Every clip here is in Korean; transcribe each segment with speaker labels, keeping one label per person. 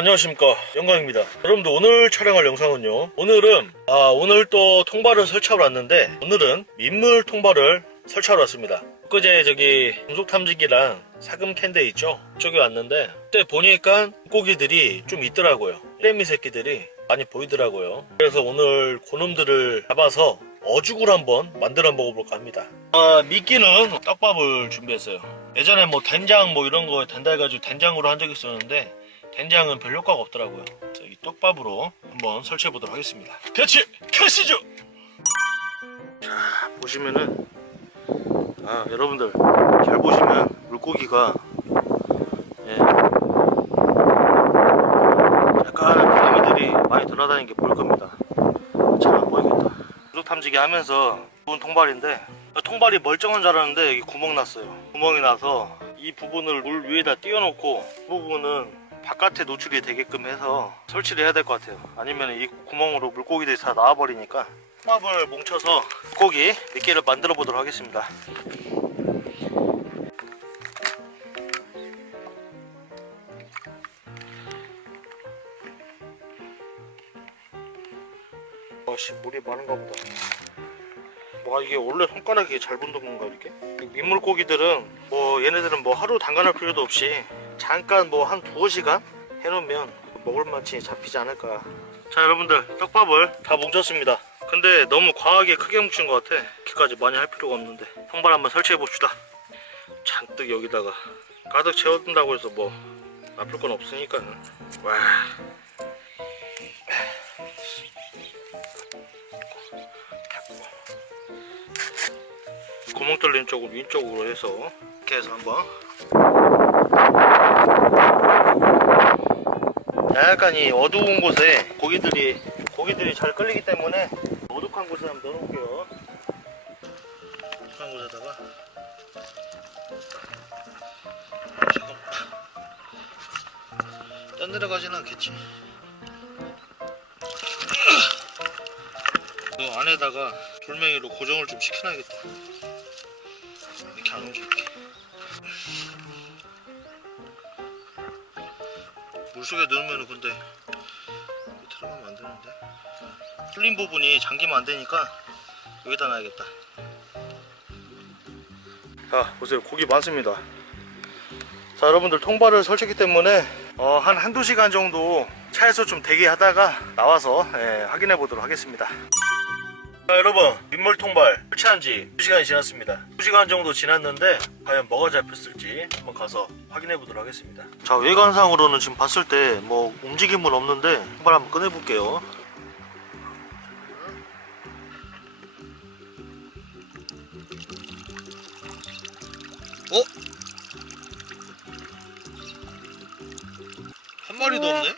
Speaker 1: 안녕하십니까. 영광입니다. 여러분들 오늘 촬영할 영상은요. 오늘은 아 오늘 또 통발을 설치하러 왔는데 오늘은 민물 통발을 설치하러 왔습니다. 그제 저기 금속 탐지기랑 사금 캔데 있죠? 쪽에 왔는데 그때 보니까 물고기들이 좀 있더라고요. 레미 새끼들이 많이 보이더라고요. 그래서 오늘 고놈들을 잡아서 어죽을 한번 만들어 먹어볼까 합니다. 아, 미끼는 떡밥을 준비했어요. 예전에 뭐 된장 뭐 이런 거 된다 해가지고 된장으로 한 적이 있었는데 된장은 별 효과가 없더라고요. 그래서 이 떡밥으로 한번 설치해 보도록 하겠습니다. 배치 가시죠. 자 보시면은 아 여러분들 잘 보시면 물고기가 예, 약간의 피라미들이 많이 돌아다니는 게 보일 겁니다. 잘 안 보이겠다. 구독 탐지기 하면서 좋은 통발인데 통발이 멀쩡한 줄 알았는데 여기 구멍 났어요. 구멍이 나서 이 부분을 물 위에다 띄워놓고 이 부분은 바깥에 노출이 되게끔 해서 설치를 해야 될 것 같아요. 아니면 이 구멍으로 물고기들이 다 나와버리니까 통합을 뭉쳐서 물고기 미끼를 만들어 보도록 하겠습니다. 아씨 물이 많은가 보다. 와 이게 원래 손가락이 잘 붙는 건가 이렇게? 이 민물고기들은 뭐 얘네들은 뭐 하루 담가놓을 필요도 없이 잠깐 뭐 한 두어 시간 해놓으면 먹을 맛이 잡히지 않을까. 자 여러분들 떡밥을 다 뭉쳤습니다. 근데 너무 과하게 크게 뭉친 것 같아. 이렇게까지 많이 할 필요가 없는데 통발 한번 설치해 봅시다. 잔뜩 여기다가 가득 채워둔다고 해서 뭐 아플 건 없으니까. 와. 구멍 뚫린 쪽을 왼쪽으로 해서 이렇게 해서 한번 약간 이 어두운 곳에 고기들이 고기들이 잘 끌리기 때문에 어둑한 곳에 한번 넣어볼게요. 어둑한 곳에다가. 딴 데로 가지는 않겠지. 그 안에다가 돌멩이로 고정을 좀 시켜놔야겠다. 이렇게 안 움직이게 물속에 넣으면 근데 들어가면 안 되는데. 뚫린 부분이 잠기면 안 되니까 여기다 놔야겠다. 자 보세요. 고기 많습니다. 자 여러분들 통발을 설치했기 때문에 어, 한 한두 시간 정도 차에서 좀 대기하다가 나와서 예, 확인해 보도록 하겠습니다. 자 여러분. 민물 통발 설치한 지 2시간이 지났습니다. 2시간 정도 지났는데 과연 뭐가 잡혔을지 한번 가서 확인해 보도록 하겠습니다 자 외관상으로는 지금 봤을 때 뭐 움직임은 없는데 통발 한번 꺼내 볼게요 어? 한 마리도 없네?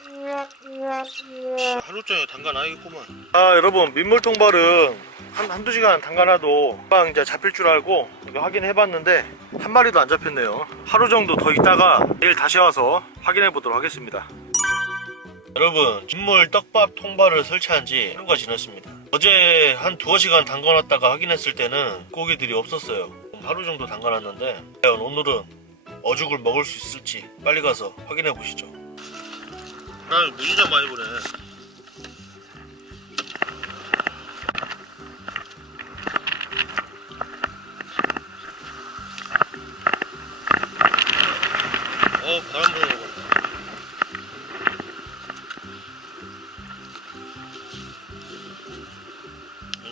Speaker 1: 하루 종일 담가놔야겠구만 아 여러분 민물 통발은 한, 한두 시간 담가놔도 금방 이제 잡힐 줄 알고 확인해 봤는데 한 마리도 안 잡혔네요. 하루 정도 더 있다가 내일 다시 와서 확인해 보도록 하겠습니다. 여러분 민물 떡밥 통발을 설치한 지 하루가 지났습니다. 어제 한 두어 시간 담가놨다가 확인했을 때는 고기들이 없었어요. 하루 정도 담가놨는데 과연 오늘은 어죽을 먹을 수 있을지 빨리 가서 확인해 보시죠. 아, 무진장 많이 보네.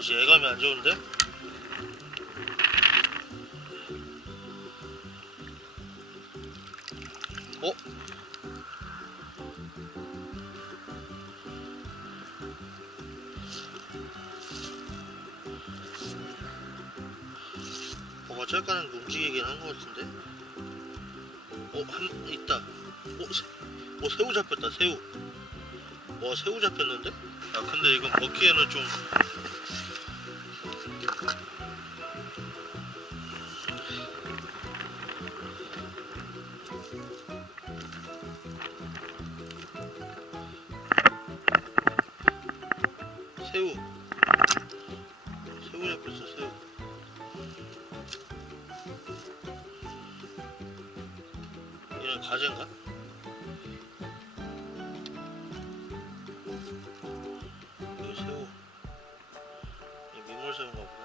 Speaker 1: 왠지 예감이 안 좋은데? 어? 뭐가 잠깐 움직이긴 한 것 같은데? 어, 한, 있다. 어, 새, 어, 새우 잡혔다, 새우. 와, 새우 잡혔는데? 아, 근데 이건 먹기에는 좀. 새우. 새우 잡혔어 새우. 얘는 가재인가? 이거 새우. 이 민물새우인가 보네.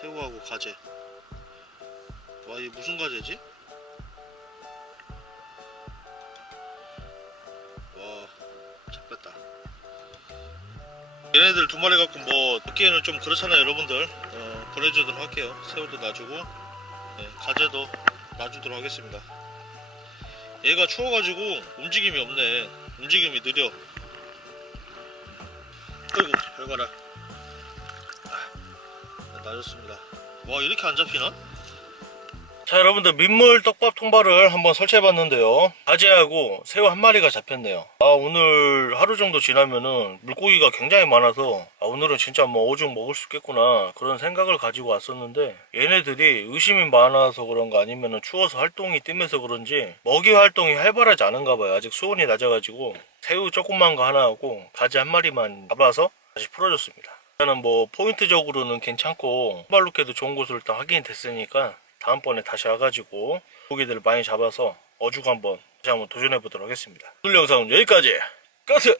Speaker 1: 새우하고 가재 와얘 무슨 가재지? 와 잡혔다. 얘네들 두 마리 갖고 뭐 먹기에는 좀 그렇잖아요, 여러분들. 어, 보내주도록 할게요. 새우도 놔주고, 네, 가재도 놔주도록 하겠습니다. 얘가 추워가지고 움직임이 없네. 움직임이 느려. 아이고, 잘 가라. 아, 놔줬습니다. 와, 이렇게 안 잡히나? 자, 여러분들 민물 떡밥 통발을 한번 설치해 봤는데요. 가재하고 새우 한 마리가 잡혔네요. 아, 오늘 하루 정도 지나면은 물고기가 굉장히 많아서 아, 오늘은 진짜 뭐 오죽 먹을 수 있겠구나 그런 생각을 가지고 왔었는데 얘네들이 의심이 많아서 그런가 아니면은 추워서 활동이 뜸해서 그런지 먹이 활동이 활발하지 않은가 봐요. 아직 수온이 낮아가지고 새우 조그만 거 하나 하고 가재 한 마리만 잡아서 다시 풀어줬습니다. 일단은 뭐 포인트적으로는 괜찮고 발로케도 좋은 곳으로 일단 확인이 됐으니까 다음번에 다시 와가지고 고기들을 많이 잡아서 어죽 한번 다시 한번 도전해 보도록 하겠습니다. 오늘 영상은 여기까지. 까트!